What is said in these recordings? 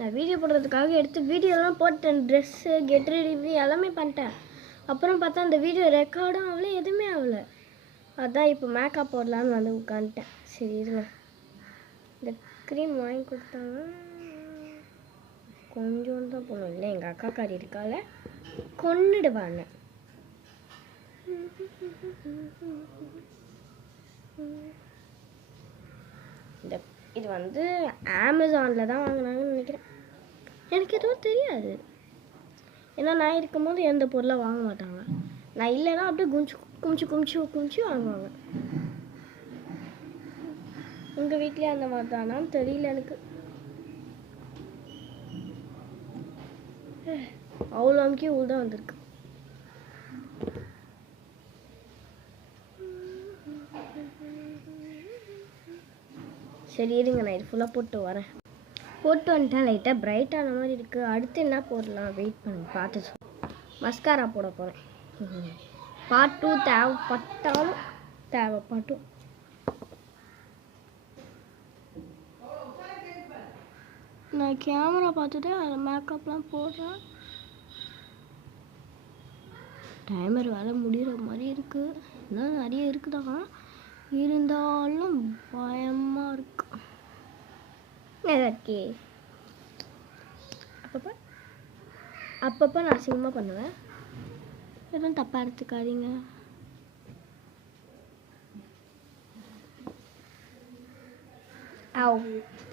நான் வீடியோ போடுறதுக்காக எடுத்து வீடியோலாம் போட்டேன். ட்ரெஸ்ஸு கெட் ரெடி எல்லாமே பண்ணிட்டேன். அப்புறம் பார்த்தா அந்த வீடியோ ரெக்கார்டும் ஆகலை, எதுவுமே ஆகலை. அதான் இப்போ மேக்கப் போடலான்னு வந்து உட்காந்துட்டேன். சரி இருங்க, இந்த க்ரீம் வாங்கி கொடுத்தாங்க, கொஞ்சம் தான் போகணும். இல்லை எங்கள் அக்காக்காரி இருக்கால, கொன்னுடுவாங்க. இந்த இது வந்து அமேசானில் தான் வாங்கினாங்கன்னு நினைக்கிறேன். எனக்கு எதுவும் தெரியாது. ஏன்னா நான் இருக்கும்போது எந்த பொருளை வாங்க மாட்டாங்க. நான் இல்லைன்னா அப்படியே குமிச்சு வாங்குவாங்க. உங்கள் வீட்லேயே அந்த மாதிரி தானான்னு தெரியல எனக்கு. அவ்வளோ அமுக்கே உள் தான் வந்திருக்கு. சரி இருங்க, நான் இது ஃபுல்லாக போட்டு வரேன். போட்டு வந்துட்டேன். லைட்டாக பிரைட்டான மாதிரி இருக்குது. அடுத்து என்ன போடலாம், வெயிட் பண்ணி பார்த்து மஸ்காரா போட போகிறேன். பார்ட் 2 தேவைப்பட்டாலும் தேவைப்பட்டும். நான் கேமரா பார்த்துட்டு அதில் மேக்கப்லாம் போடுறேன். டைமர் வேலை முடிகிற மாதிரி இருக்குது. இன்னும் நிறைய இருக்குதாங்க, இருந்தாலும் பயமாக இருக்கு. ஓகே, அப்பப்போ நான் அசிங்கமாக பண்ணுவேன், எதுவும் தப்பாக எடுத்துக்காதீங்க.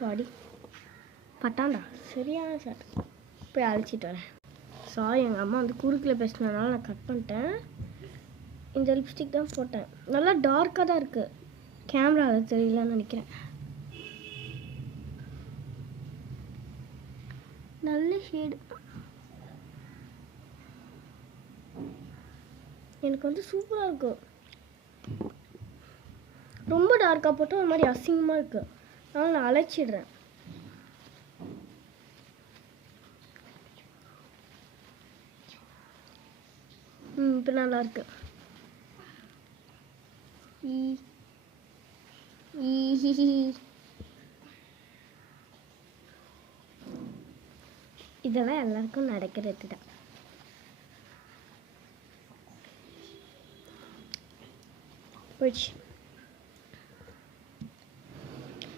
பாடி பட்டாண்டா சரியான ஷாட். போய் அழைச்சிட்டு வரேன். சாரி, எங்கள் அம்மா வந்து குறுக்கில் பேசினதுனால நான் கட் பண்ணிட்டேன். இந்த லிப்ஸ்டிக் தான் போட்டேன். நல்லா டார்க்காக தான் இருக்குது, கேமராவில் தெரியலன்னு நினைக்கிறேன். நல்ல ஷேடு. எனக்கு வந்து சூப்பராக இருக்கும். ரொம்ப டார்க்காக போட்டால் ஒரு மாதிரி அசிங்கமாக இருக்கு, அதனால் நான் அழைச்சிடுறேன். இப்போ நல்லா இருக்கு. இதெல்லாம் எல்லாருக்கும் நடக்கிறது தான். போயிடுச்சு.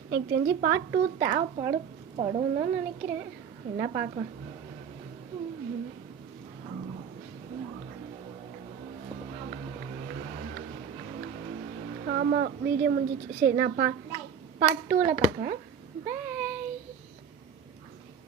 எனக்கு தெரிஞ்சு பார்ட் 2 தேவைப்படும் தான் நினைக்கிறேன். என்ன பார்க்கலாம். ஆமாம், வீடியோ முடிஞ்சிச்சு. சரி, நான் பார்ட் 2ல் பார்க்கலாம்.